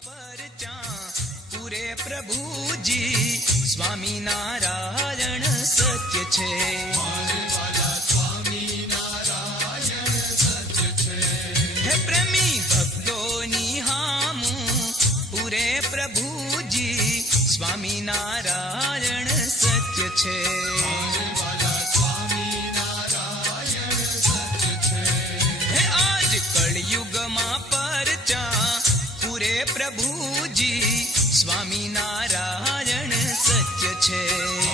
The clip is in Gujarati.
પરચા પૂરે પ્રભુજી સ્વામિનારાયણ સત્ય છે. હે પ્રેમી ભક્તોની હામું પૂરે પ્રભુજી સ્વામિનારાયણ સત્ય છે. હે આજ કળયુગમાં પરચા પૂરે પ્રભુજી સ્વામિનારાયણ સત્ય છે.